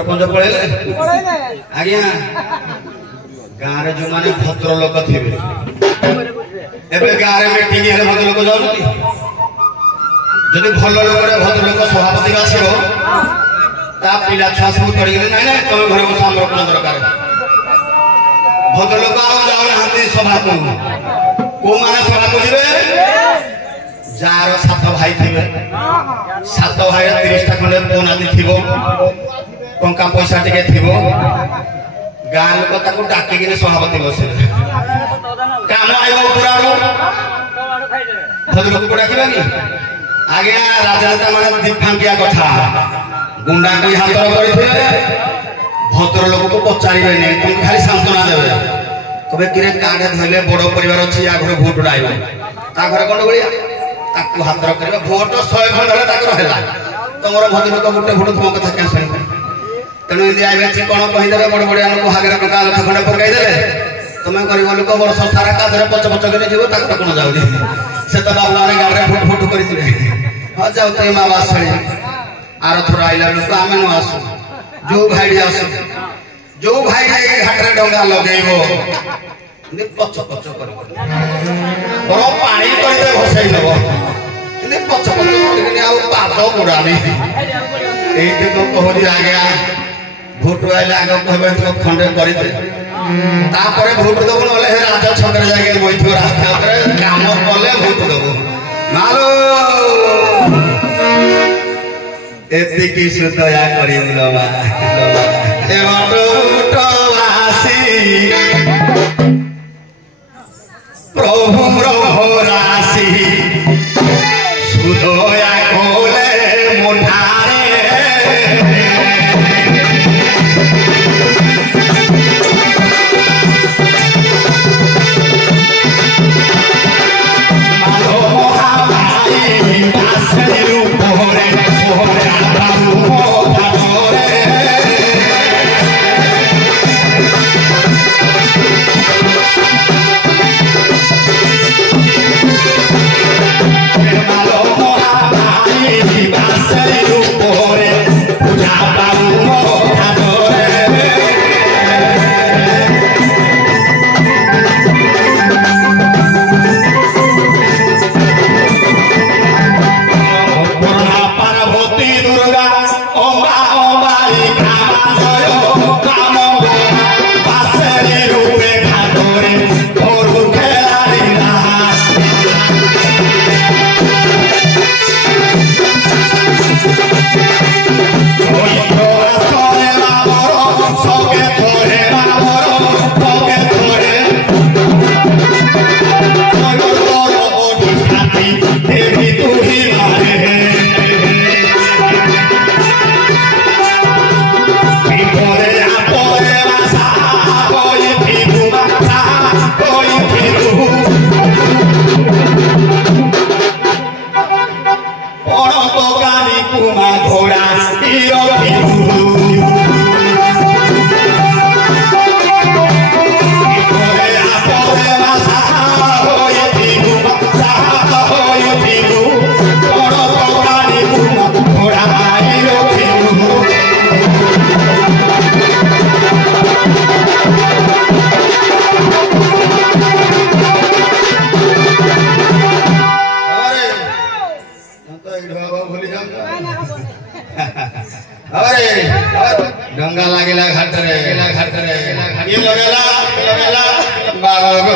सरपंच पड़े आज्ञा गाँव जो मैंने भद्र लोक थे गाँव में मीटिंग है भद्र लोक जाऊँ जदि भल लोक भद्र लोक सभापति आसो पिला छुआ सब चढ़ी गले ना तुम घर बस आम दरकार भद्र लोक जाऊ ना सभा को मैंने सभा को जी जार 7 भाई थे 7 भाई 30टा खंडे पौनादी थी टंका पैसा टे थी गाँ लोक डाकिक सभापति बस कम आयो भद्र लोक डाक आज्ञा राजनेता मान दीपांकिया कथा गुंडा को हाथ करते भद्र लोक को पचारे तुम खाली सांत्वना देवे कहे कि कार्ड धरले बड़ परिवार अच्छी या घर भोट उड़ाइब ता घर कौन भाया हाथ कर भोट 100 खंड तुम भद्र लोक गोटे भोट तुम कथा क्या शुण तेणु यदि आए चिकण कहीदे बड़ बड़िया लोक हागे टका 1 खंडे पकईदे तुम्हें गरीब लोक वर्ष सारा काधरे पच पच कर जीव कौन जाऊँगी से तो बाबू मैंने गाँव में फुट कर हाँ जाऊ तो माँ बास आर थर आईला लोक आम न आसु जो भाई आसु जो भाई घाटे डंगा लगेब पच पच कर पानी कर घसई नब पच पच पाद बुड़ानी ये कहूँ आज्ञा भोट आइले आग कहे खंडे करदे भोट दबु ना राज छक जाए बैठो रास्ता काम कले भोट दबु मालो एति सुदया कर प्रभु राशि सुदया कोले मुठारे डंगा लागेला घाट रे ये लगेला बाबू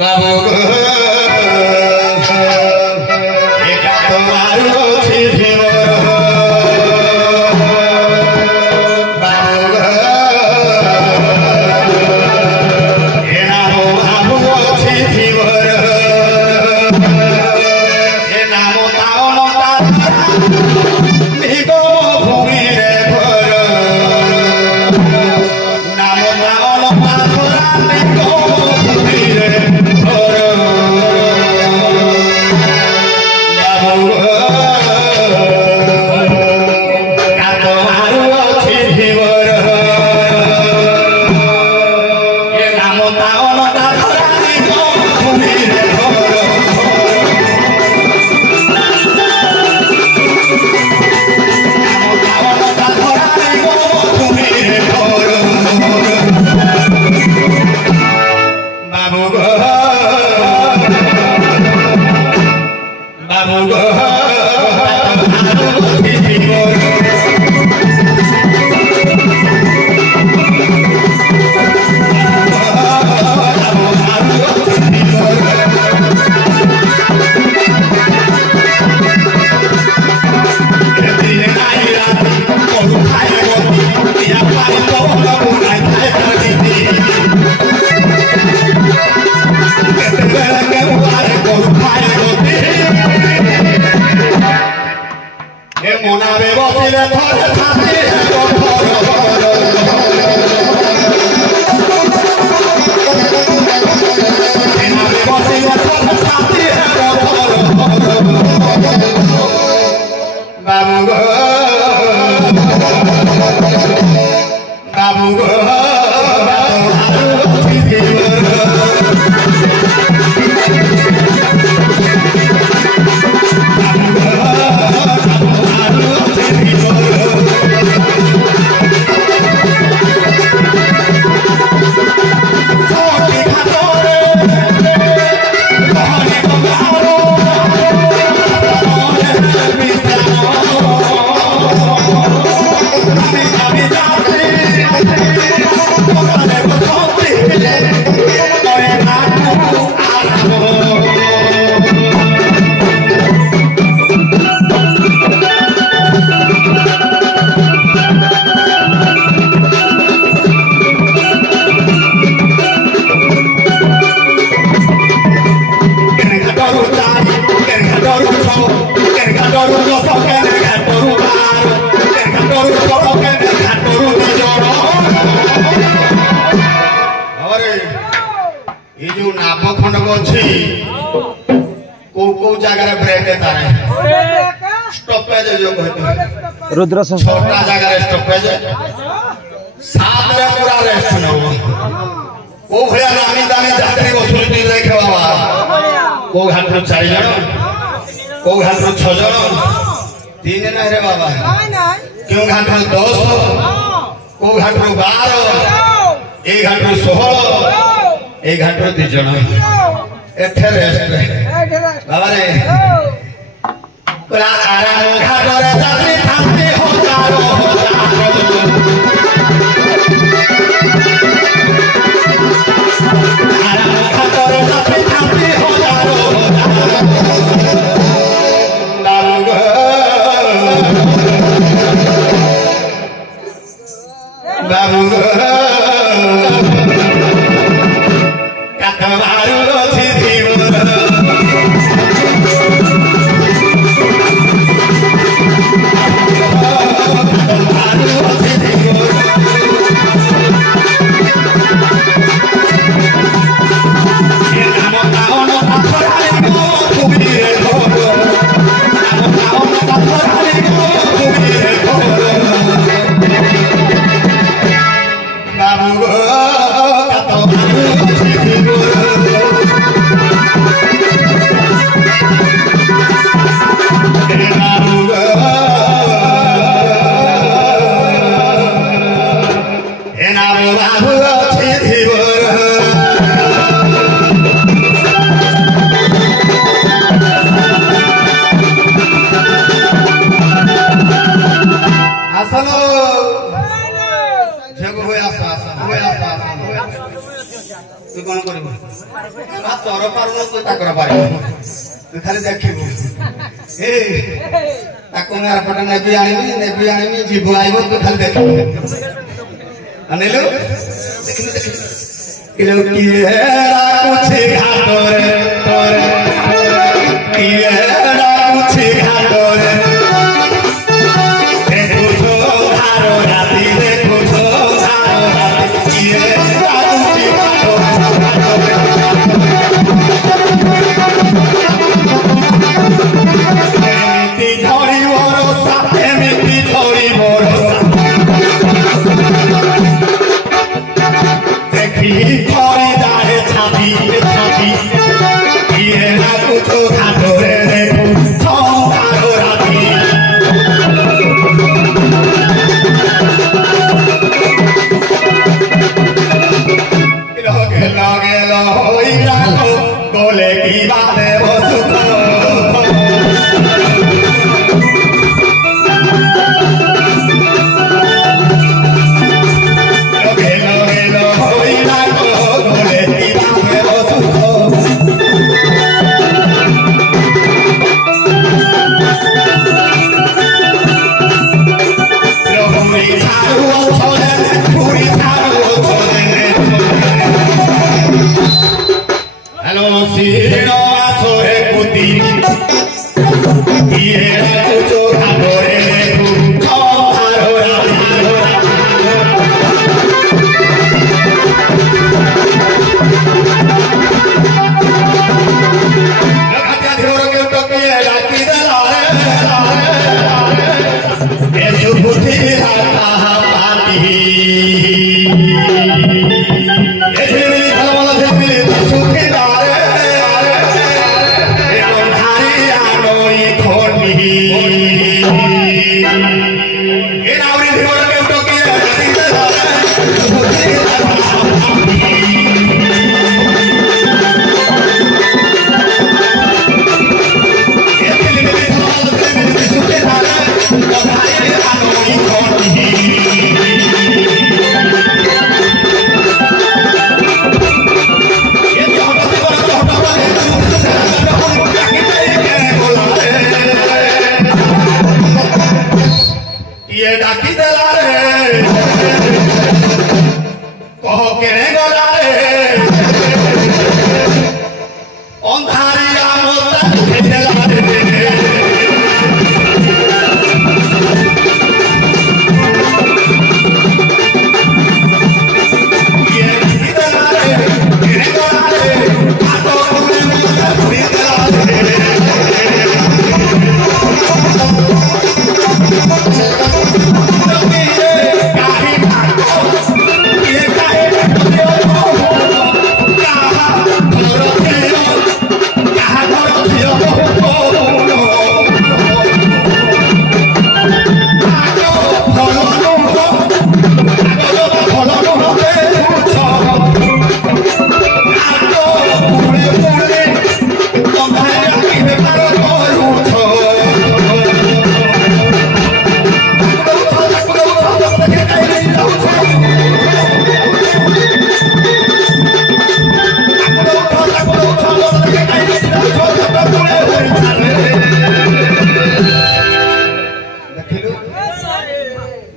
बाबू एका तो मारो छी ए मनावे बसिले थरे छाती मनावे बसिले थरे छाती बाबू गो बाबू गो रुद्र छोटा जगह स्टॉपेज सात रे पूरा रेस्ट न हो ओ भया नामी दामी यात्री वसूल दी देखे बाबा को घाट रो 4 जण को घाट रो 6 जण 3 नहीं रे बाबा क्यों घाट रो 10 को घाट रो 12 ए घाट रो 16 ए घाट रो 3 जण एथे रेस्ट बाबा रे पूरा आराम घाट रे यात्री थांते हो तारो आराम घाट रे यात्री थांते हो तारो बाबू कातवारू अछि धीवर तोर पारू तू ताकर पारू तू खाली देखिबू ए ताको मेरा पटा नेबी आनिबी जीव आइबो तू खाली देखिबू अनिलु देखिलु देखिलु किएरा कुछ घाटरे किएरा कुछ घाटरे देखु छो धारो राती देखु छो धारो राती किएरा कुछ घाटरे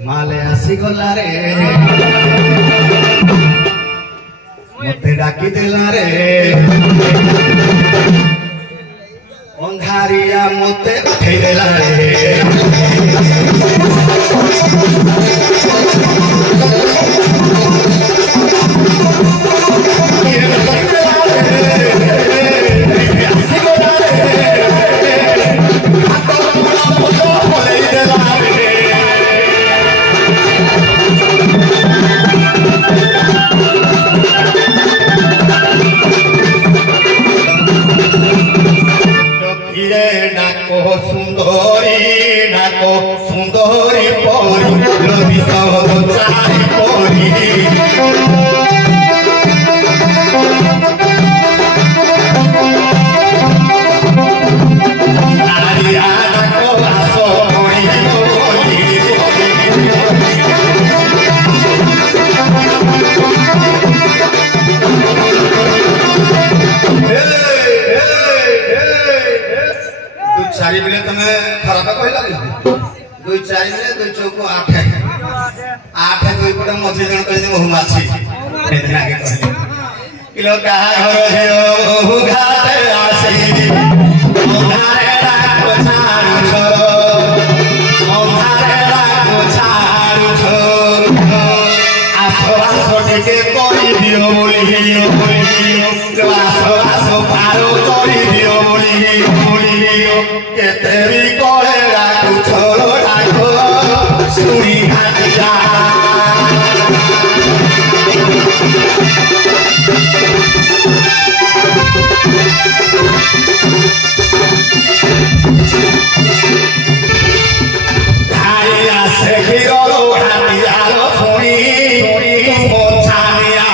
माले आसी गला रे मते डाकी देला रे अंधारिया मते उठे देला रे सुंदरी परी लबी सब चारी परी आरिया डाको आस चारि बेले तमे खराब कहला दुई चारि बेले दुई चौक आठ आठ दुई पटे मझे जन कहि महु माछी एदिन आगे कहले किलो कहा घर हे ओ घाट आसी ओधारे डाक छाड़ू छो ओधारे डाक छाड़ू छो आसो आसो टिके करि दियो बोली आसो आसो पारो करि दियो बोली केते भी कोले डाकू छोरो डाको सुई हाथिया धाई आसे गिरो हाथिया लो सुई मोछानिया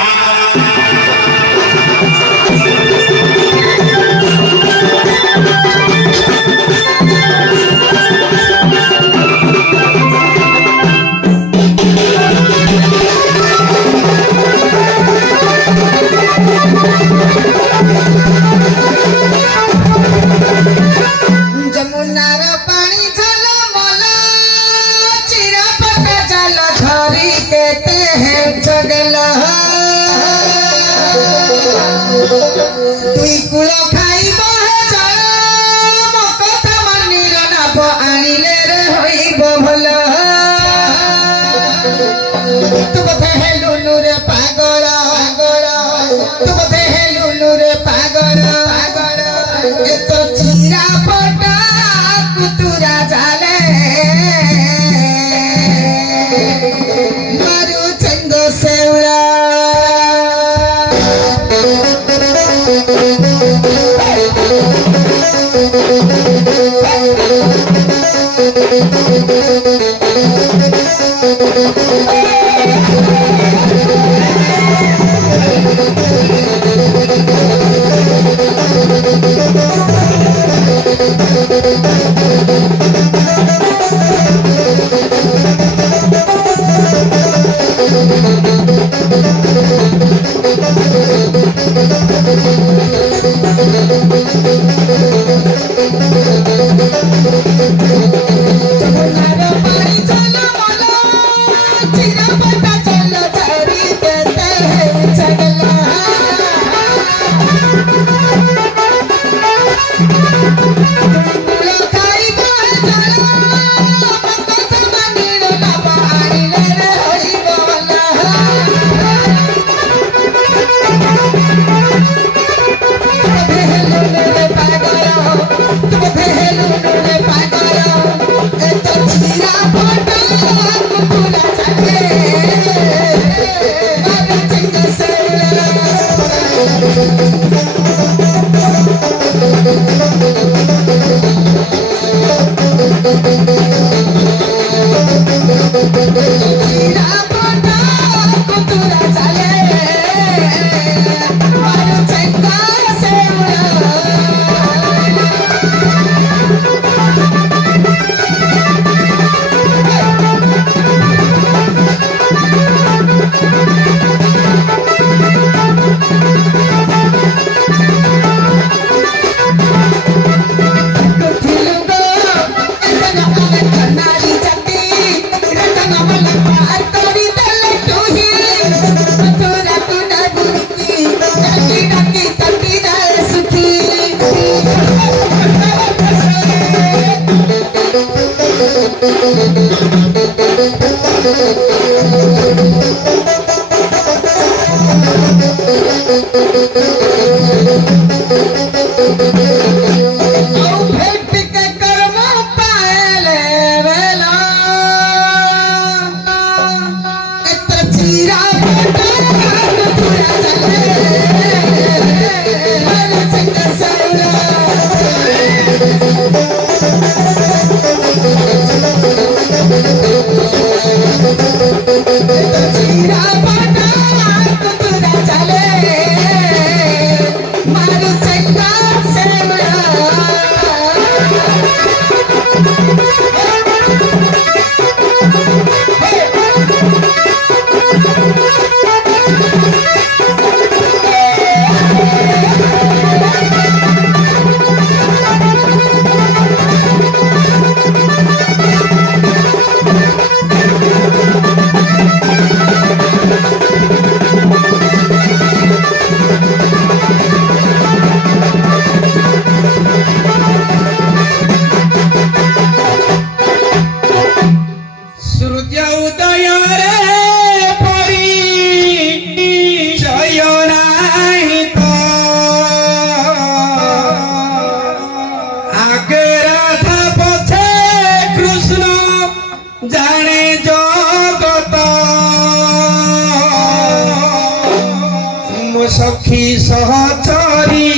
सखी सहचरी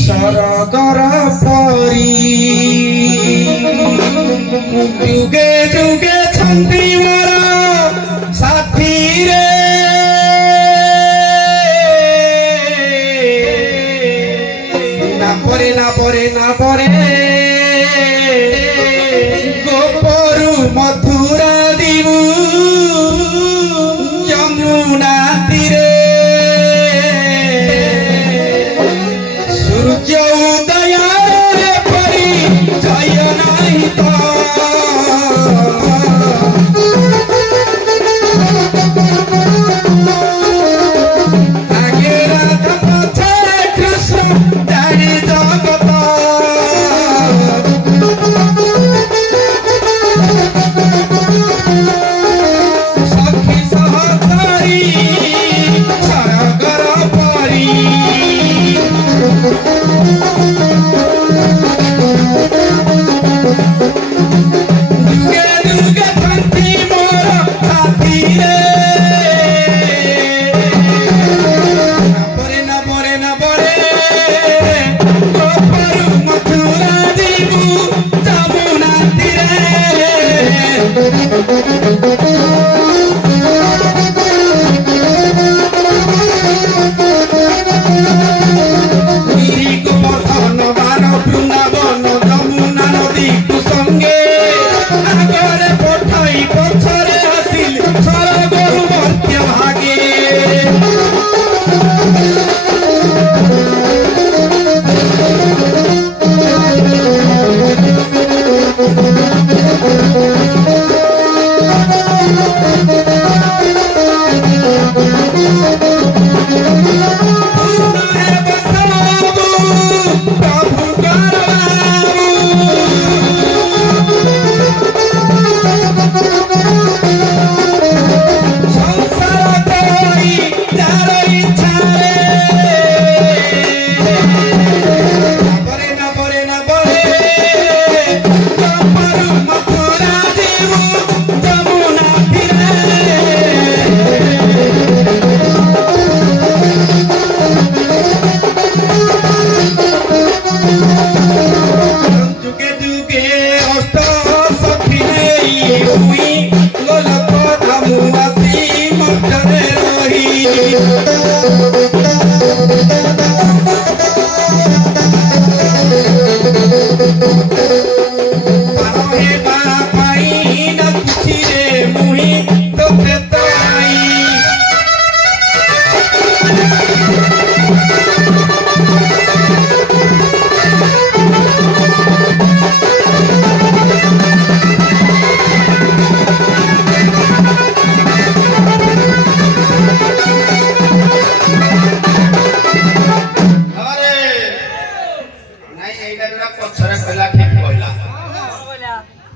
सरगर परी जुगे जुगे छंदी मोर साथी रे ना परे गोपरु मथुरा दिबु यमुना तीरे सूर्य उदय परी जय नहीं तो आगे राधा पछे कृष्ण जाने जगत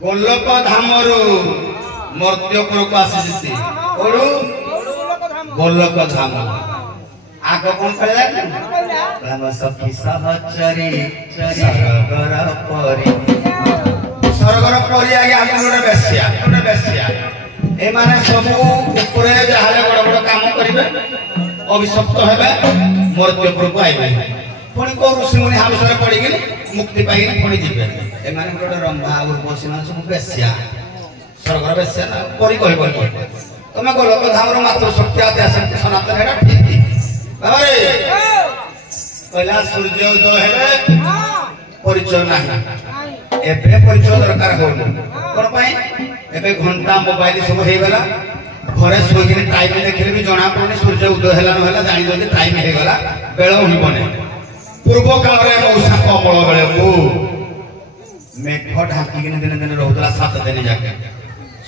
गोलक धामरू मर्त्यपुर को आसी गोलक धाम आग कौन कहला सखी सहचरी सरगर परी आगे आगे गोटे बेश्या ए माने सब ऊपर जहाले बड़ बड़ काम करिवे अभिशप्त हेबे मर्त्यपुर को आइबे पुणी को ऋषि मुनि हाविसरे पड़ी मुक्ति पाई पुणी जीवे ए माने गोटे रंभा उर्वशी मान सब बेश्या सरगर बेश्या ना परी कहबो तमे गोलक धाम रो मात्र शक्ति आद्या शक्ति सनातन हेडा ठीक बाबा रे पहिला सूर्य उदय हेले परिचय नाही एबे परिचय दरकार हो कोन पाई एबे घंटा मोबाइल सब हे गला घरे सोइने टाइम देखले भी जणा पड़ने सूर्य उदय हेला न हेला जानि दे टाइम हे गला बेळ होई बने पूर्व काल रे मौसा कमल बेले को मेघ ढाकी के दिन दिन रहतला 7 दिन जाके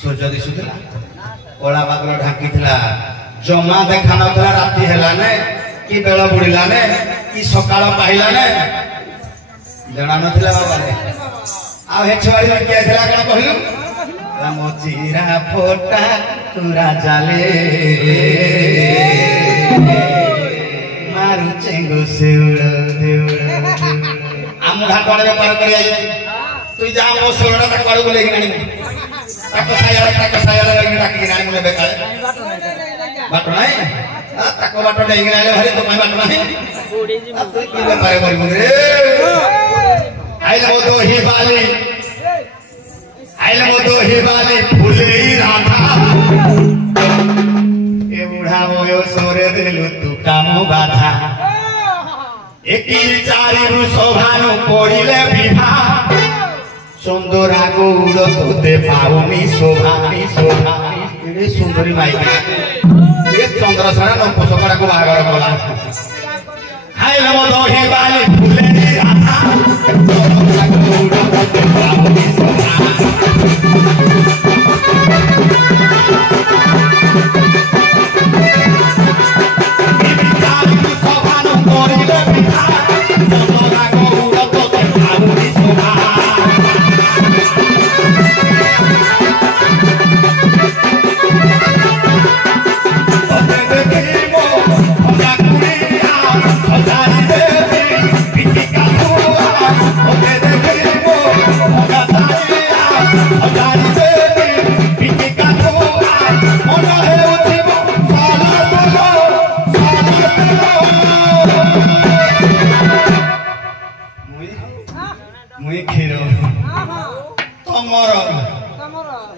सूर्य दिसुतला ओला बादल ढाकी थिला जमा देखा नथला राती हेला ने कि बेळ बुडीला ने कि सकाळ पाहिला ने जणा नथला बाबा ने आ हे छवारी में क्या थिला का कहिलु मोचीरा फोटा तुरा जाले मारू चेंगो सेउड़ देउड़ आमुढा कोणे व्यापार करी आइ तू जा मो सोलडा तक काढू बोले की नाही तक सायाला लगी टाकी नाही मुले बेकार बाटो नाही तक बाटो नाही गेले भारी तो बाटो नाही तू की व्यापार करी रे आइला मो दो ही बाली आइला मो दो ही बाली फुले राधा ए बुढ़ा मोयो सोरे देलु तू कामो बाधा एकी चारि रु शोभानु पड़िले विभा सुंदरा गौर तोते पाउनी शोभा ए सुंदरी माई ए चंद्रसरा नपसकड़ा को बागर बोला हाय नमो दोही बाली फुले राधा सुंदरा गौर तोते पाउनी शोभा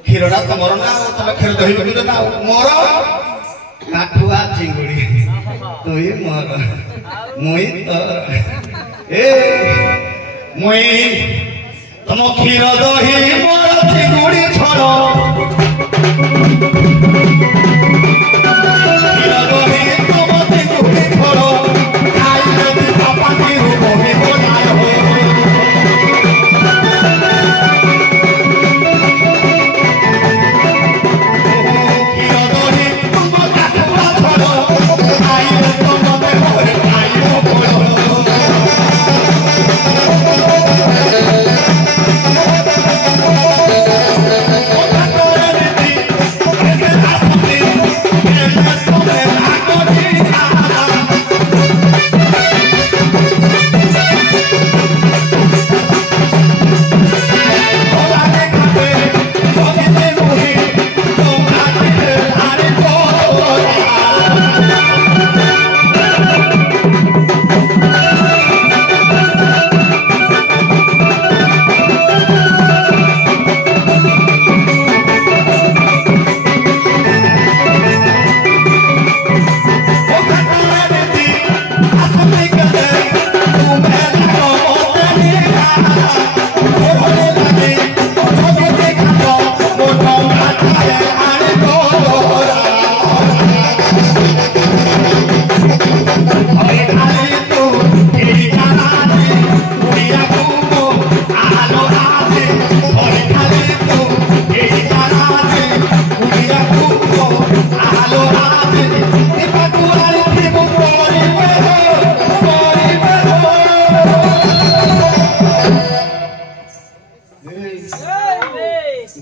ক্ষীরটা তোমার না তুমি ক্ষীর দহি বিকুছ না মোর কাঠুয়া চিঙ্গুড়ি তুই মোর মুই তোর এ মুই তম ক্ষীর দহি মোর চিঙ্গুড়ি ছড় ক্ষীর দহি তম চিঙ্গুড়ি ছড় খাইলে বাপা দিও বহি বনায় হো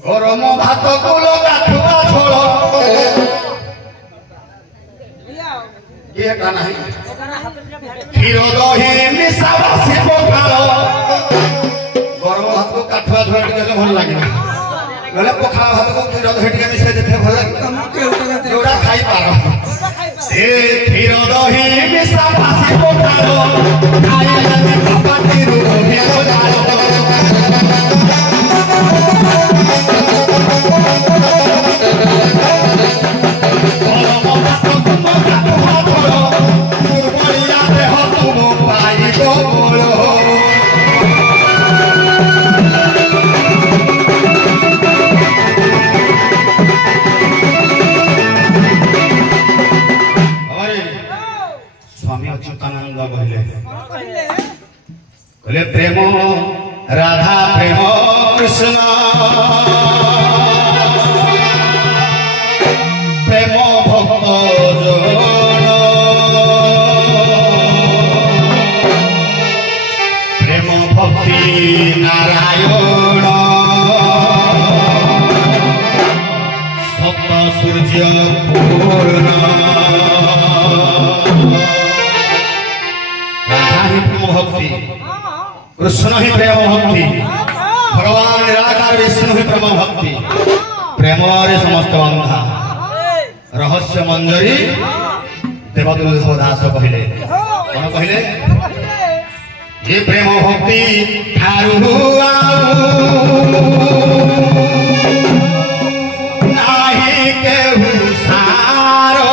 গরম ভাত গুলো কাঠুয়া ঝোল এটা নাই ক্ষীর দহি মিশা বাসি পখাল গরম ভাত কাঠুয়া ঝোল টিকে ভাল লাগে গলে পখাল ভাত ক্ষীর দহি টিকে মিশাই দিতে ভাল লাগে যোটা খাই পার এ ক্ষীর দহি মিশা বাসি পখাল খাইলে বাপা দিও বহি বনায় स्वामी अच्युतानंद कहले प्रेम राधा प्रेम कृष्ण प्रेम भक्त जन प्रेम भक्ति नारायण सप्त सूर्य पूर्ण राधा ही प्रेम भक्ति कृष्ण ही प्रेम भक्ति भगवान निराकार विष्णु ही प्रेम भक्ति प्रेम समस्त बंधा रहस्य मंजरी देवदूत दास कहले कौन कहले ये प्रेम भक्ति ठारू नाही केहू सारो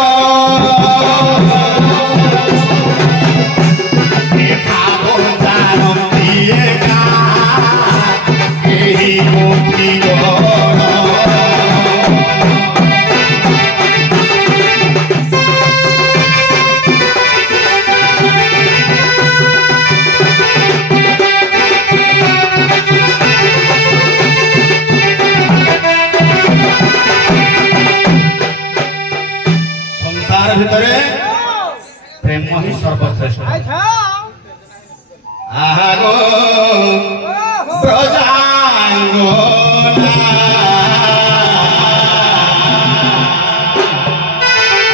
ভিতরে প্রেম ही सर्वश्रेष्ठ आगो ब्रजांगो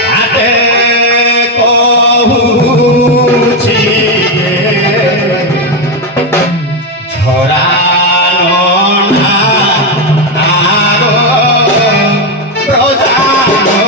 हाते कहूछि झरानो ना आगो ब्रजांगो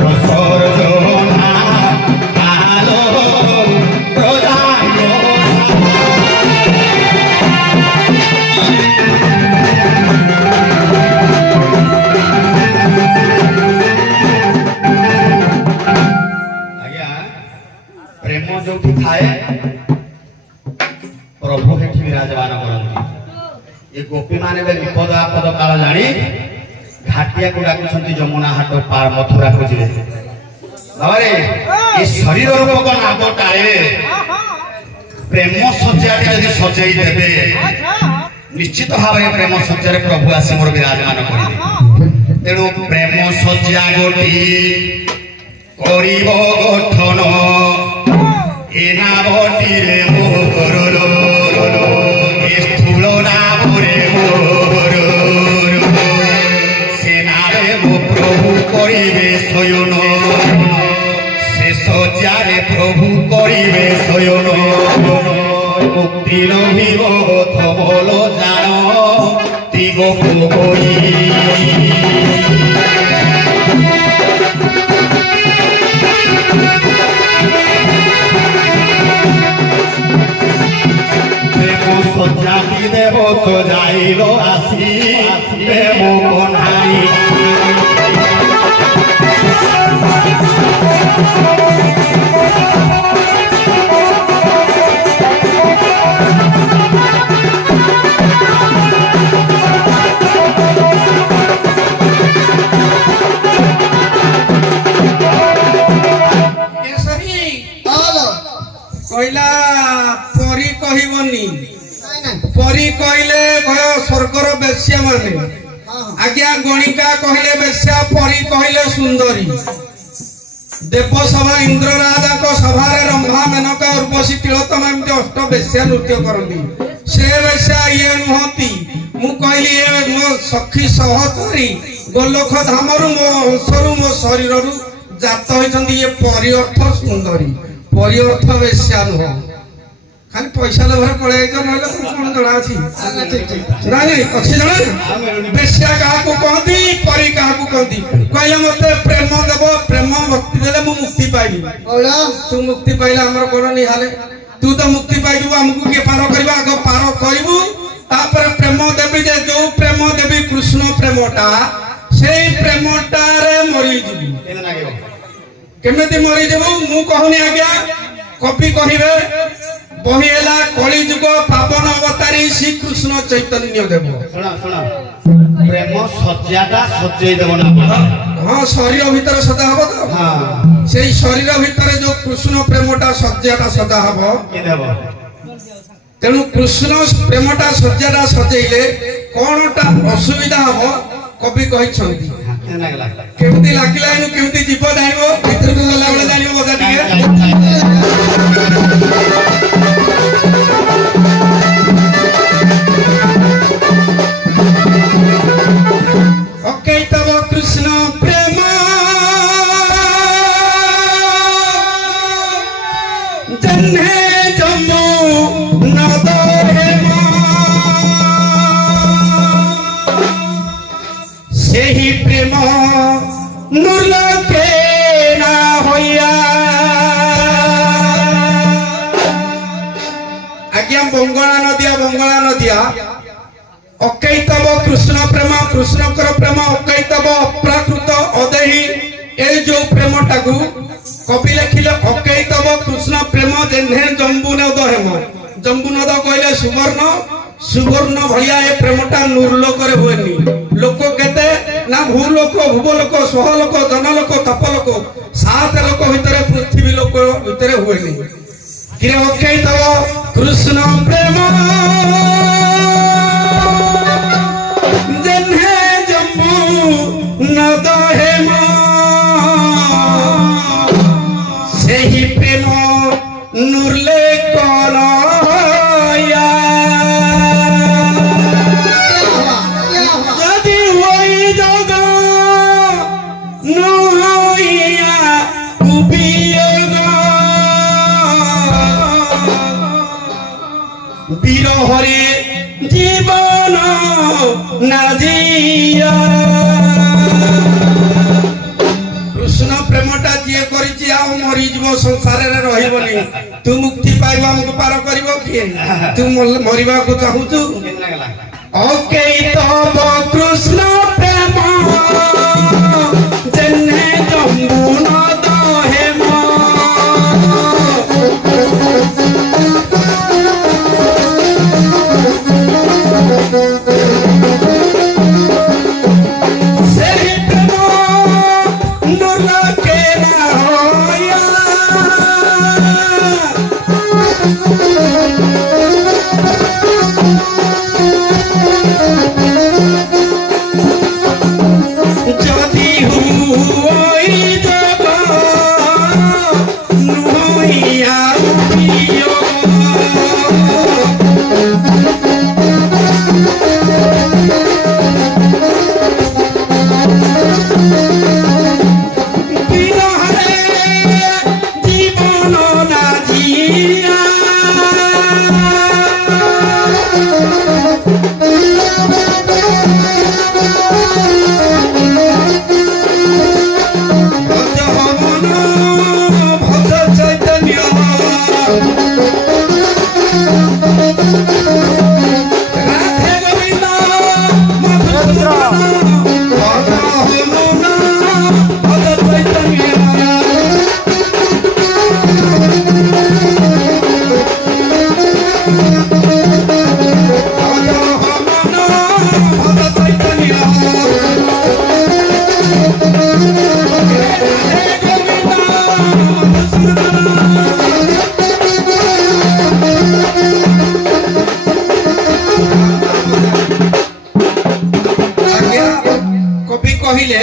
রসর জোনা আলো প্রদান ଆଜ୍ଞା ପ୍ରେମ ଯୋଉଠି ଥାଏ ପ୍ରଭୁ ସେଠି ବିରାଜମାନ କରନ୍ତି। ଏ ଗୋପୀ ମାନେ ବିପଦ ଆପଦ କାଳ ଜାଣି ଘାଟିଆକୁ ଡାକୁଛନ୍ତି ଯମୁନା ହାଟ ପାର ମଥୁରାକୁ ଯିବେ। ବାବାରେ ଏ ଶରୀର ରୂପକ ନାଗଟାରେ ପ୍ରେମ ଶଯ୍ୟାଟି ଯଦି ସଜେଇ ଦେବେ ନିଶ୍ଚିତ ଭାବରେ ପ୍ରେମ ଶଯ୍ୟାରେ ପ୍ରଭୁ ଆସି ମୋର ବିରାଜମାନ କରିବେ। ତେଣୁ ପ୍ରେମ ଶଯ୍ୟା ଗୋଟି କରିବ ଗଠନ ଏ ନାମଟିରେ ମୋର ଏ ସ୍ଥୂଳ ନାମରେ ମୋର ସେ ନାମେ ମୋ ପ୍ରଭୁ କରିବେ ଶୟନ ସେ ଶଯ୍ୟାରେ ପ୍ରଭୁ କରିବେ ଶୟନ ମୁକ୍ତି ଲଭିବ ତମଲ ଜାଣ ଦିଗକୁ ହୋଇ সজ্জাতি দেব সজাইল আসি দেব বনাই কইলা পরি কহিবনি পরি কইলে কয় স্বর্গর বেশ্যা মানে আজ্ঞা গণিকা কহিলে বেশ্যা পরি কহিলে সুন্দরী দেবসভা ইন্দ্ররাজাଙ୍କ ସଭାରେ ରମ୍ଭା ମେନକା ଉର୍ବଶୀ ତିଳୋତ୍ତମା ଏମିତି ଅଷ୍ଟ ବେଶ୍ୟା ନୃତ୍ୟ କରନ୍ତି। ସେ ବେଶ୍ୟା ଇଏ ନୁହନ୍ତି। ମୁଁ କହିଲି ଏ ମୋ ସଖୀ ସହଚରୀ ଗୋଲଖ ଧାମରୁ ମୋ ଅଂଶରୁ ମୋ ଶରୀରରୁ ଜାତ ହୋଇଛନ୍ତି ଇଏ ପରି ଅର୍ଥ ସୁନ୍ଦରୀ ପରି ଅର୍ଥ ବେଶ୍ୟା ନୁହଁ। ଖାଲି ପଇସା ଲୋଭରେ ପଳେଇ ଯାଇଛ ନହେଲେ କଣ ଜଣା ଅଛି ନାଇଁ ଅଛି ଜଣା ବେଶ୍ୟା କାହାକୁ କହନ୍ତି ପରି କାହାକୁ କହନ୍ତି କହିଲେ ମତେ ପ୍ରେମ ଦେବ ପ୍ରେମ ଭକ୍ତି ଦେଲେ ମୁଁ ମୁକ୍ତି ପାଇବି। ତୁ ମୁକ୍ତି ପାଇଲେ ଆମର କଣ ନିହାଲେ ତୁ ତ ମୁକ୍ତି ପାଇଯିବୁ ଆମକୁ କିଏ ପାର କରିବ ଆଗ ପାର କରିବୁ ତାପରେ ପ୍ରେମ ଦେବି ଯେ ଯୋଉ ପ୍ରେମ ଦେବି କୃଷ୍ଣ ପ୍ରେମଟା ସେଇ ପ୍ରେମଟାରେ ମରିଯିବୁ। କେମିତି ମରିଯିବୁ ମୁଁ କହୁନି ଆଜ୍ଞା କବି କହିବେ বহি এলা কলি যুগ পাবন অবতারী শ্রীকৃষ্ণ চৈতন্য দেব। প্রেম সজ্জাটা সজ্জাই দেব না হ্যাঁ শরীর ভিতরে সদা হব তো সেই শরীর ভিতরে যে কৃষ্ণ প্রেমটা সজ্জাটা সদা হব তেণু কৃষ্ণ প্রেমটা সজ্জাটা সজাইলে কোনটা অসুবিধা হব কবি কহিছন্তি কেমতি লাগিলা এনু কেমতি জীব জানিব ভিতরକୁ গলা বেলা জানিব মজা ଟିକେ কৃষ্ণ প্রেম জন্হে জম্মু নদহেম সেই প্রেম নুরলোকে না হইয়া আজ্ঞা বঙ্গলা নদিয়া অকৈতব কৃষ্ণ প্রেম কৃষ্ণଙ୍କର প্রেମ অকৈতব অপ্রাকৃত অদেহী এই ଯୋଉ ପ୍ରେମଟାକୁ କବି ଲେଖିଲେ ଅକୈତବ କୃଷ୍ଣ ପ୍ରେମ ଯେହ୍ନେ ଜମ୍ବୁନଦ ହେମ ଜମ୍ବୁନଦ କହିଲେ ସୁବର୍ଣ୍ଣ ଭଳିଆ ଏ ପ୍ରେମଟା ନୂରଲୋକରେ ହୁଏନି। ଲୋକ କେତେ ନା ଭୂଲୋକ ଭୁବଲୋକ ସ୍ୱହଲୋକ ଜନଲୋକ ତପଲୋକ 7 ଲୋକ ଭିତରେ ପୃଥିବୀ ଲୋକ ଭିତରେ ହୁଏନି। କିରେ ଅକୈତବ କୃଷ୍ଣ ପ୍ରେମ সেই প্রেম নুরলে কল যদি ওই জগ নহইয়া উবিয়োগ বিরহরে ରହିଯିବ ସଂସାରରେ ରହିବନି ତୁ ମୁକ୍ତି ପାଇବ ଆମକୁ ପାର କରିବ କିଏ ତୁ ମରିବାକୁ ଚାହୁଁଛୁ ଓକେ ତବ କୃଷ୍ଣ ପ୍ରେମ ଯେନେ ଯମୁନ ଦହେମ ସେହି ପ୍ରେମ ନରକେ ନା ହୋୟା যদি হুই যাব নুইয়া উঠিও বিরহে জীবন না জিয়া ভজ মন ভজ চৈতন্য রাধে গোবিন্দ মধুসূদন ভজ মন ভজ চৈতন্য কবি কহিলে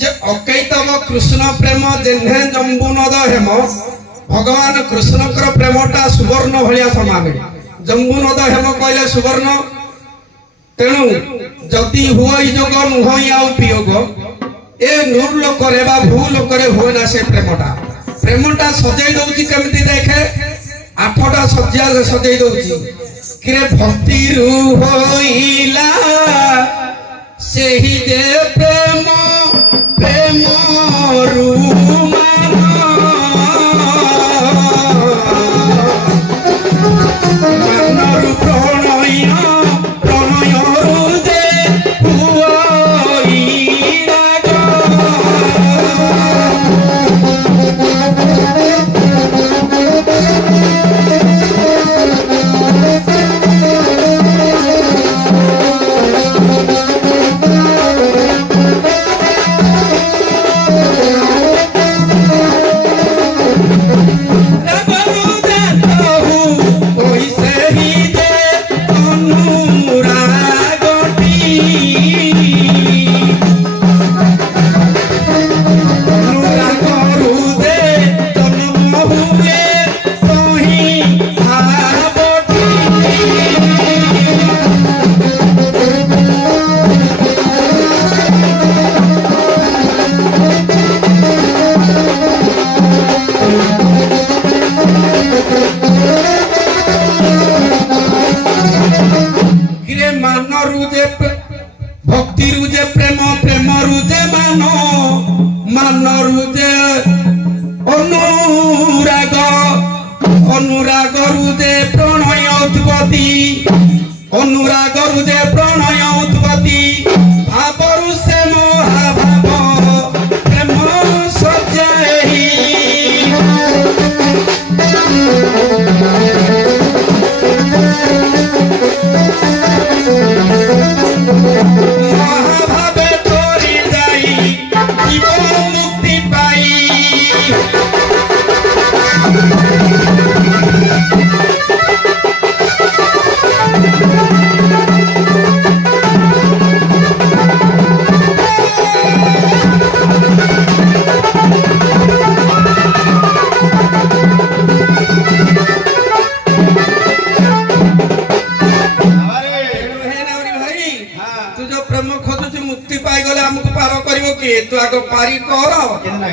যে অকৈতব কৃষ্ণ প্রেম যেহ্নে জম্বুনদ হেম ভগবান কৃষ্ণଙ୍କର ପ୍ରେମଟା ସୁବର୍ଣ୍ଣ ଭଳିଆ ସମାନ ଜମ୍ବୁନଦ ହେମ କହିଲେ ସୁବର୍ଣ୍ଣ ତେଣୁ ଯଦି ହୁଇ ଯୋଗ ନୁହଁ ଆଉ ବିୟୋଗ ଏ ନୂର ଲୋକରେ ବା ଭୂ ଲୋକରେ ହୁଏ ନା ସେ ପ୍ରେମଟା ସଜେଇ ଦଉଛି କେମିତି ଦେଖେ 8ଟା ସଜ୍ଜା ସଜେଇ ଦଉଛି କିରେ ଭକ୍ତିରୁ ହୋଇଲା ସେହି ଯେ ପ୍ରେମ ପ୍ରେମରୁ ମାନରୁ ପ୍ରଣୟ ପ୍ରଣୟରୁ ଯେ ହୁଇ ରାଗ भक्ति रुजे प्रेम प्रेम रुजे मानो मान रुजे अनुराग अनुराग रुजे प्रणय उत्पत्ति अनुराग रुजे प्रणय उत्पत्ति भाव रुसे महाभाव प्रेम सजई महाभावे तोरी जाई जीवन मुक्ति पाई तू आगो पारी कर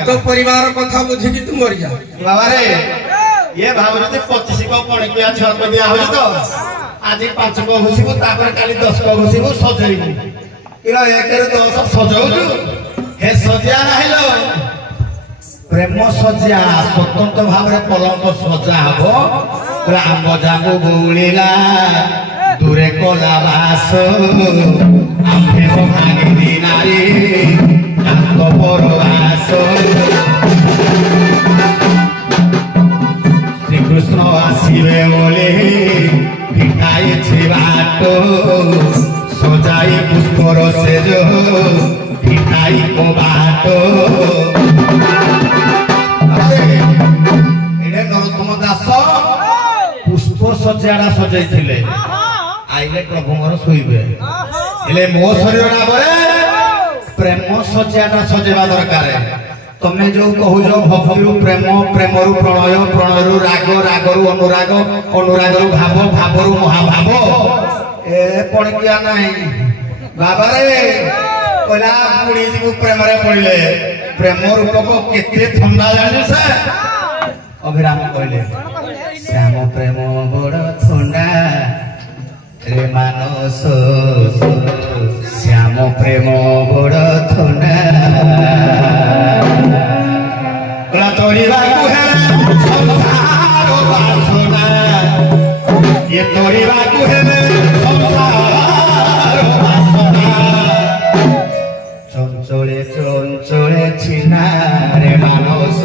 तो परिवार कथा बुझी कि तू मर जा बाबा रे ये भाबुते 25 को पणे किया छत दिया हो तो आज 5 को घुसिबो तापर काली 10 को घुसिबो सजइबो इला 1 रे 10 सजौजु हे सजिया नाहिलो ପ୍ରେମ ସଜା ସ୍ୱତନ୍ତ୍ର ଭାବରେ ପଲଙ୍କ ସଜା ହବ ଆମ୍ବ ଜାଗୁ ବୁଳିଲା ଦୂରେ କଲା ବାସ ଆମ୍ଭେ ଭାଙ୍ଗି ନାରୀ ତାଙ୍କ ପରବାସ ଶ୍ରୀକୃଷ୍ଣ ଆସିବେ ବୋଲି ଫିଟାଇଛି ବାଟ ସଜାଇ ପୁଷ୍ପର ସେଜ ଫିଟାଇ ବାଟ ନରୋତ୍ତମ ଦାସ ପୁଷ୍ପ ସଜ୍ଜାଟା ସଜେଇଥିଲେ ଆଇଲେ ପ୍ରଭୁଙ୍କର ଶୋଇବେ ହେଲେ ମୋ ଶରୀର ନାମରେ ପ୍ରେମ ସଜ୍ଜାଟା ସଜେଇବା ଦରକାର ତମେ ଯୋଉ କହୁଛ ଭକ୍ତିରୁ ପ୍ରେମ ପ୍ରେମରୁ ପ୍ରଣୟ ପ୍ରଣୟରୁ ରାଗ ରାଗରୁ ଅନୁରାଗ ଅନୁରାଗରୁ ଭାବ ଭାବରୁ ମହାଭାବ ଏ ପଣିକିଆ ନାହିଁ ବାବାରେ କହିଲା ବୁଢୀ ଯିବୁ ପ୍ରେମରେ ପଡିଲେ ପ୍ରେମ ରୂପକ କେତେ ଥଣ୍ଡା ଜାଣିଛୁ ସେ ଅଭିରାମ କହିଲେ ଶ୍ୟାମ ପ୍ରେମ ବଡ଼ ଥଣ୍ଡା ରେ ମାନସ ଶ୍ୟାମ ପ୍ରେମ ବଡ଼ ଥଣ୍ଡା ତୋରିବାକୁ ହେଲେ ସଂସାର ବାସନା ଏ ତୋରିବାକୁ ହେଲେ ସଂସାର ବାସନା ଚଞ୍ଚଳେ ଚଞ୍ଚଳେ ଛିନା ରେ ମାନସ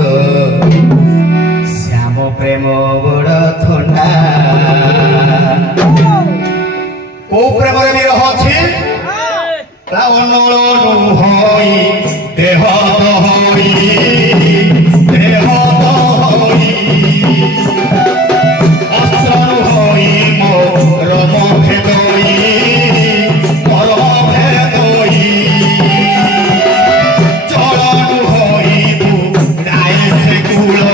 শ্যাম প্রেম বড় থন্ডা কো প্রেমরে বিরহ আছে রাবণর হই দেহ দহই দেহ দহই অস্ত্র হই মোর মুখে দই মোর ভেদই চলন হই বুড়ায় সে কুলো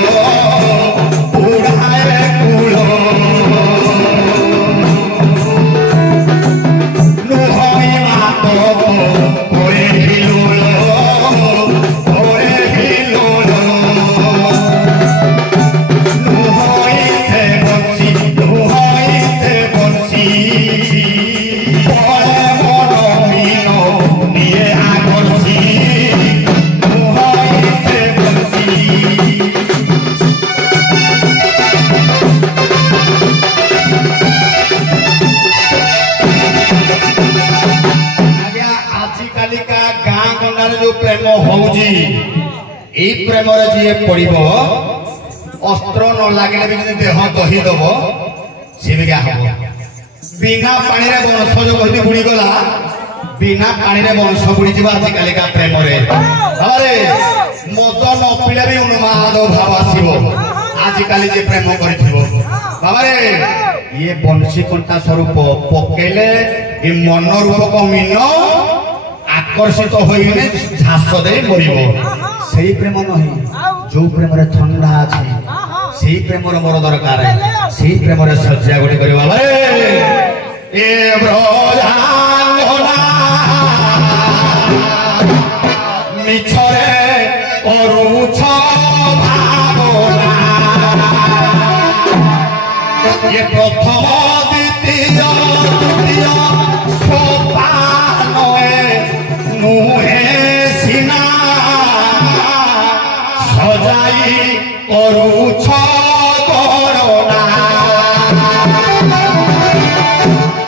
ପ୍ରେମ ହଉଛି ଏଇ ପ୍ରେମରେ ଯିଏ ପଡିବ ଅସ୍ତ୍ର ନ ଲାଗିଲେ ବି ଯଦି ଦେହ ଦହି ଦବ ସିଏ ବି ହବ ବିନା ପାଣିରେ ବଂଶ ଯୋଉ କହିଲି ବୁଡିଗଲା ବିନା ପାଣିରେ ବଂଶ ବୁଡିଯିବ ଆଜିକାଲିକା ପ୍ରେମରେ ଆରେ ମଦ ନ ପିଲେ ବି ଉନ୍ମାଦ ଭାବ ଆସିବ ଆଜିକାଲି ଯିଏ ପ୍ରେମ କରିଥିବ ବାବାରେ ଇଏ ବଂଶୀ କଣ୍ଟା ସ୍ୱରୂପ ପକେଇଲେ ଏ ମନ ରୂପକ ମିନ আকর্ষিত হইলে ঝাঁস দেই মরিব সেই প্রেম নহি जो প্রেমরে ঠান্ডা আছে সেই প্রেমর মোর দরকার সেই প্রেমরে সজ্জা গোটে করিবা এ ব্রজাঙ্গনা মিছরে করুছ ভাবনা এ প্রথম দ্বিতীয় তৃতীয় সোপানয়ে মুহে সিনা সজাই করুছ করুণা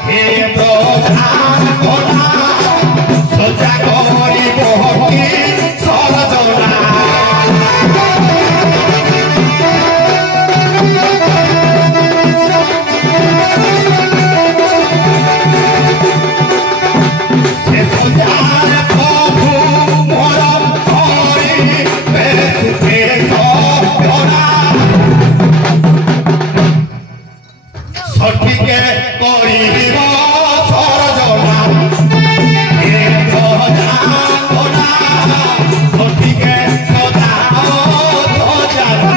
হে ব্রজাঙ্গনা সজা করিব কি সরজনা সঠিকে করিব সরজনা হে ব্রজাঙ্গনা সঠিকে সজাও সজানা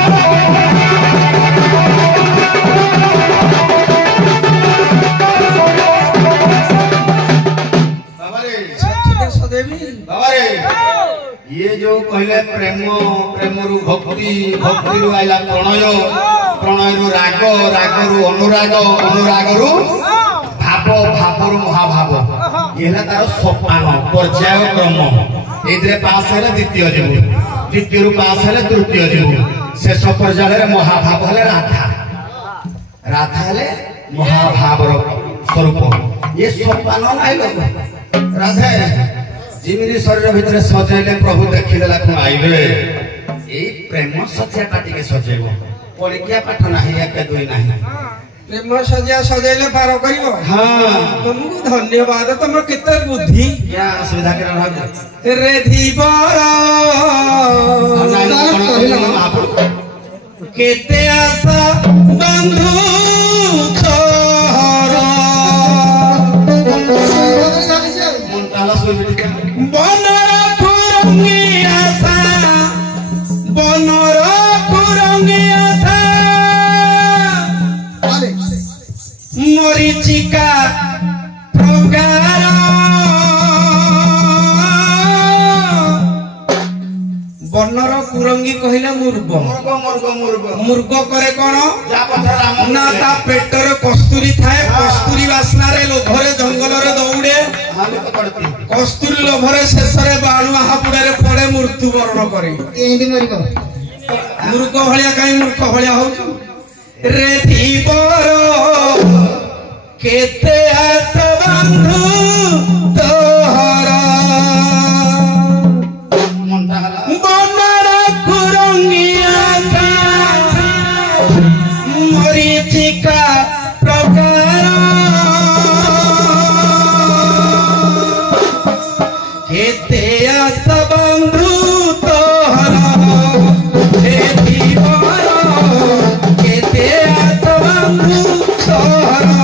বাবারে সঠিকে সদেবী বাবারে ये जो कहले प्रेम प्रेमरु भक्ति भक्तिरु आइला प्रणय प्रणयरु राग रागरु अनुराग अनुरागरु भाव भावरु महाभाव ये तार सोपान पर्याय क्रम एथरे पास हेले द्वितीय जीव द्वितीय पास हेले तृतीय जीव शेष पर्यायर महाभाव हेले राधा राधा हेले महाभाव स्वरूप ये सोपान नाई लोग राधे जिमिनी शरीर भितर सजेले प्रभु देखिदेला कोन आइबे ए प्रेम सत्याटा टिके सजेबो परीक्षा पाठ नाही एक दुई नाही प्रेम सजिया सजेले पार करियो हां तुमको धन्यवाद तुम केते बुद्धि या सुविधा के रहब रे धीबर केते आशा बंधु तोहर मुंताला सुविधा बनर खुरंगी आशा बनर खुरंगी आशा मरीचिका प्रगार बनर कुरंगी कहले मूर्ख मूर्ख करे कोन ना ता पेटर कस्तूरी थाए कस्तूरी वासना रे लोभरे जंगल रे दौड़े कस्तूरी लोभरे शेष रे बाणुआ हापुडा रे पड़े मृत्यु वरण करे एंदी मरिबो मूर्ख भलिया काई मूर्ख भलिया होछु रे धीबर केते आस बंधु तोहरा बनर कुरंगी आशा मरीचिका प्रकार केते आस बंधु तोहरा हे धीवर केते आस बंधु तोहरा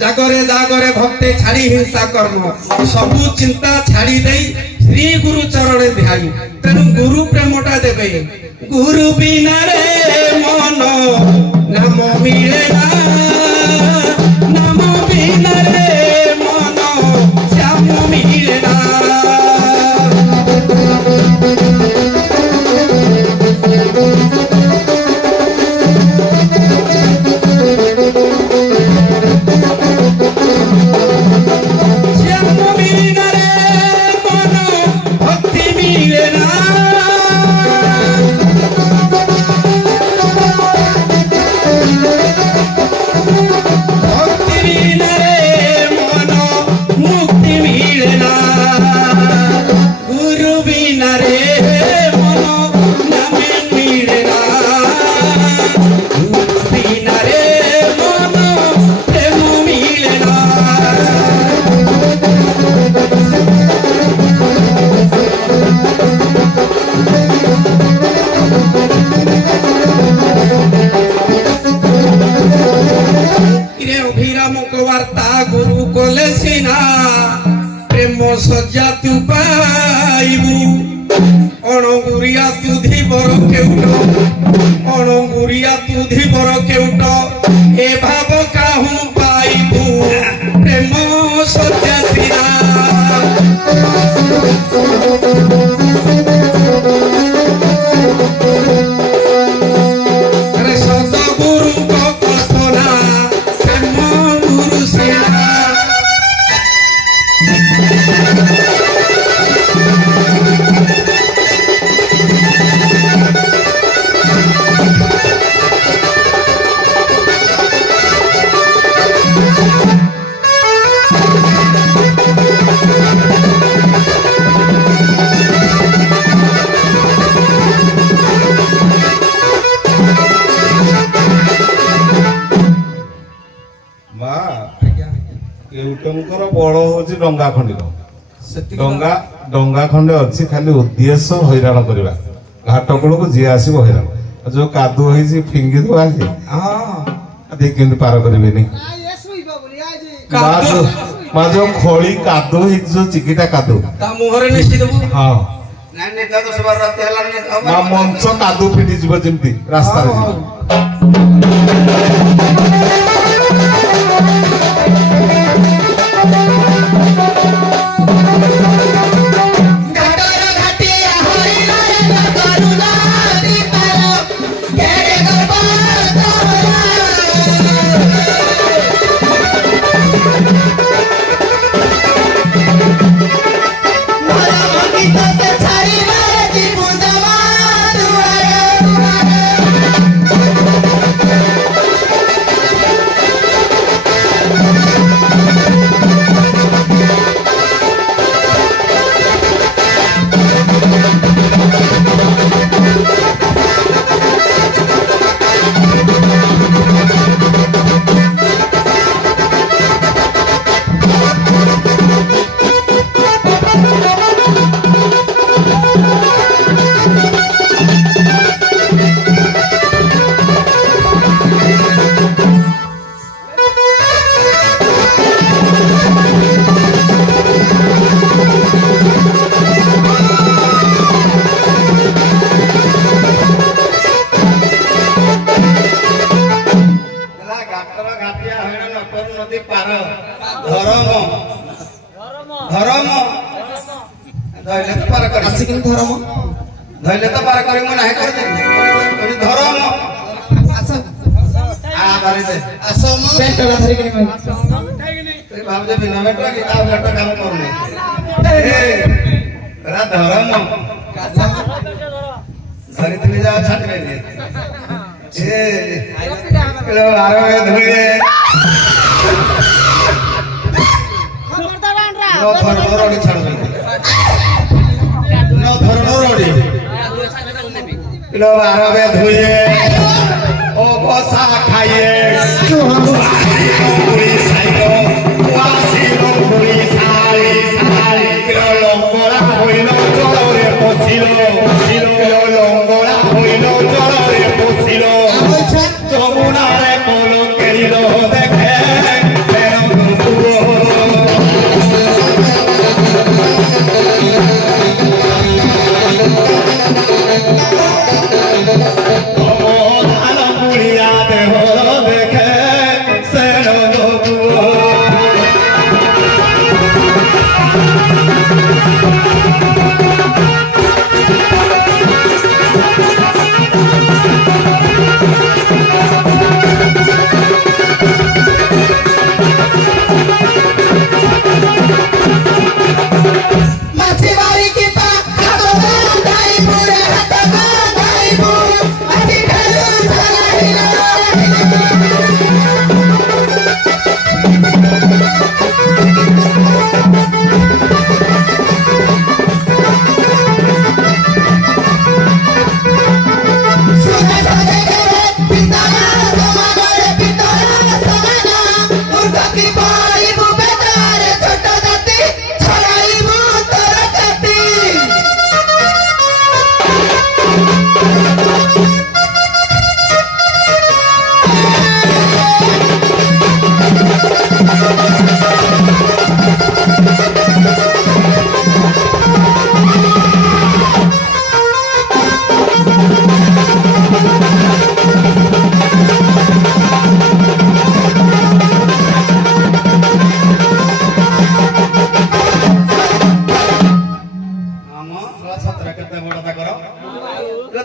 জাগরে জাগরে ভক্তে ছাড়ি হিংসা কর্ম सबु चिंता छाड़ी दे श्री गुरु चरण ध्याई तेणु गुरु प्रेमटा देवे गुरु बिना रे मन नाम मिले ना नाम बिना रे मन श्याम मिले ना सज्जा तू पाइबू अणगुरिया तू धीबर केउट अणगुरिया तू धीबर केउट ए भाव काहू पाइबू प्रेम सज्जा सिरा अरे सत गुरु को कल्पना प्रेम गुरु सिरा बड़ हूँ डंगा खंडिक डंगा डंगा खंडे अच्छी खाली उद्देश्य हैरान करवा घाट कूल को जी आसो हैरान जो कादु फिंगी दवा कि पार करें जो खोली कादु जो चिकिटा कादु हाँ मंच कादु फिटी जमी रास्ता धैले तो पार करे मु नाही कर दे धरम आ धरि दे असो म पेटला धरि के ते भाव जे बिना बेटा की आ बेटा काम करने ए रा धरम धरि तुम जा छाट ले ए लो आरो धुए नो धर रोडी छाड़ दे नो धर रोडी लो आरो धुए ओ बसा खाइए पूरी साइको वासी लो पूरी साई साई लो लंगोड़ा होइलो चोरे पसिलो लो लंगोड़ा होइलो चोरे पसिलो जमुना रे कोलो केलिलो देखे तेरो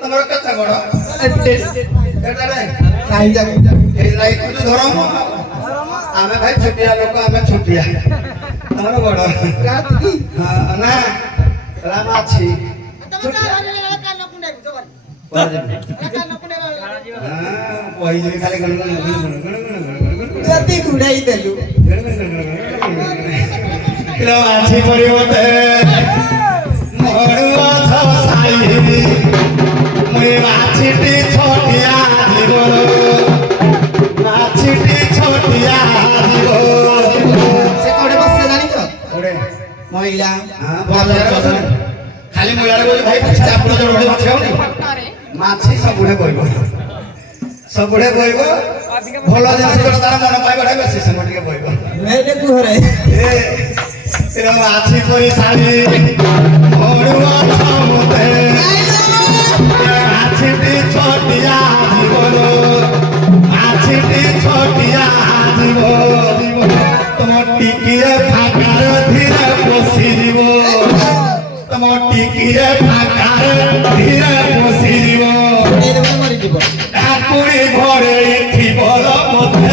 ତମର କେତେ ବଡ ନାଇଁ ଯାକ ଏଇ ନାଇଁ ତୁ ଧରମ ଆମେ ଭାଇ ଛୋଟିଆ ଲୋକ ଆମେ ଛୋଟିଆ ତମର ବଡ ନା ରାମ ଅଛି କହିଲି ଖାଲି ଯଦି ଘୁଡ଼ାଇ ଦେଲୁ ମାଛି ପରିବର୍ତ୍ତେ ମୁଇଁ ମାଛିଟି ଛୋଟିଆ ଯିବ ମାଛିଟି ଛୋଟିଆ ଯିବ ସେ କୋଉଠି ବସେ ଜାଣିଛ ମହିଳା ଖାଲି ମହିଳାରେ କହୁଛି ଭାଇ ଚାପୁର ଜୋର ମାଛ ହଉନି ମାଛି ସବୁଠେ ବହିବ ସବୁଠେ ବହିବ ଭଲ ଜିନିଷ ତାର ମନ ପାଇବାଟା ବେଶୀ ସମୟ ଟିକେ ବହିବ ଘରେ ମାଛି ପରି ଶାଢ଼ୀ ମାଛିଟି ଛୋଟିଆ ଜୀବନ ମାଛିଟି ଛୋଟିଆ ଜୀବ ତମ ଟିକିଏ ଫାଙ୍କାର ଧୀରେ ପଶିଯିବ ତମ ଟିକିଏ ଫାଙ୍କାର ଧୀରେ ପଶିଯିବ ଠାକୁରୀ ଘରେ ଥିବ ମତେ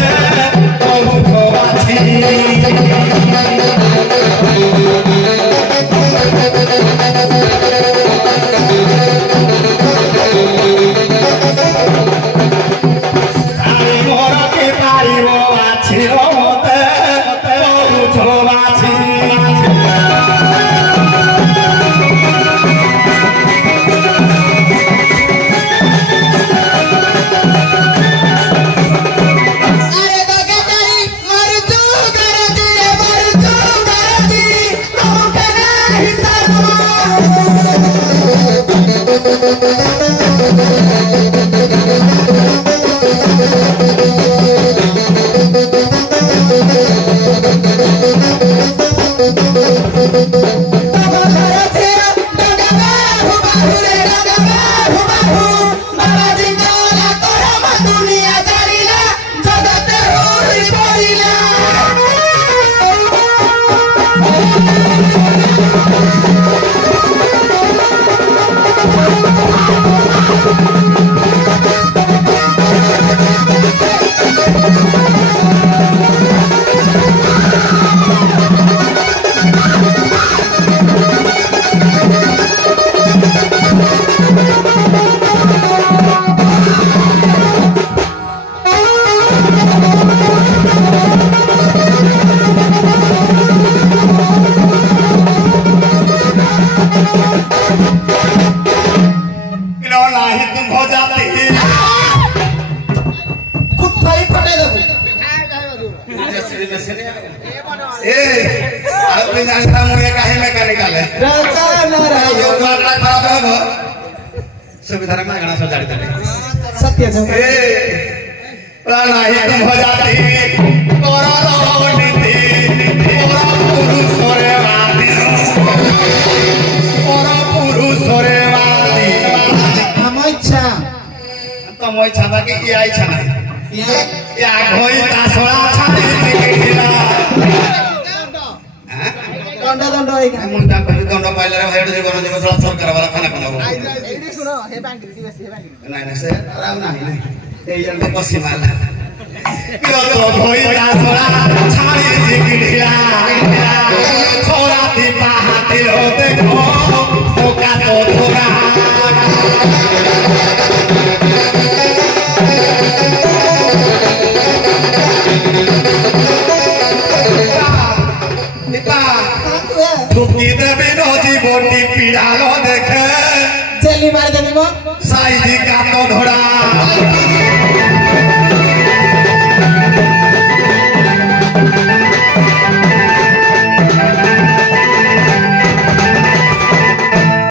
सुविधा मागणा सजाड़ी देले सत्य प्राणाही तुम हो जाती नीति पुरुषरे वादी हम इच्छा तुम इच्छा बाकी क्या इच्छा नहीं या घोई तासोड़ा छाती दिखिला दंड दंड होई का मुंडा पर दंड पाइले रे हेड जे गनो जे सरकार वाला खाना बनाबो एडी सुनो हे बैंक रीति बस हे बैंक नहीं से आराम नहीं ए जन को पसी मारला यो तो भोई दासरा छाड़ी जिगिला छोरा दी पाहाती होते को धोका तो धोका ठुकी देवी नो जीवनी पीड़ा लो देखे चली मार देवी मो साई जी का तो घोड़ा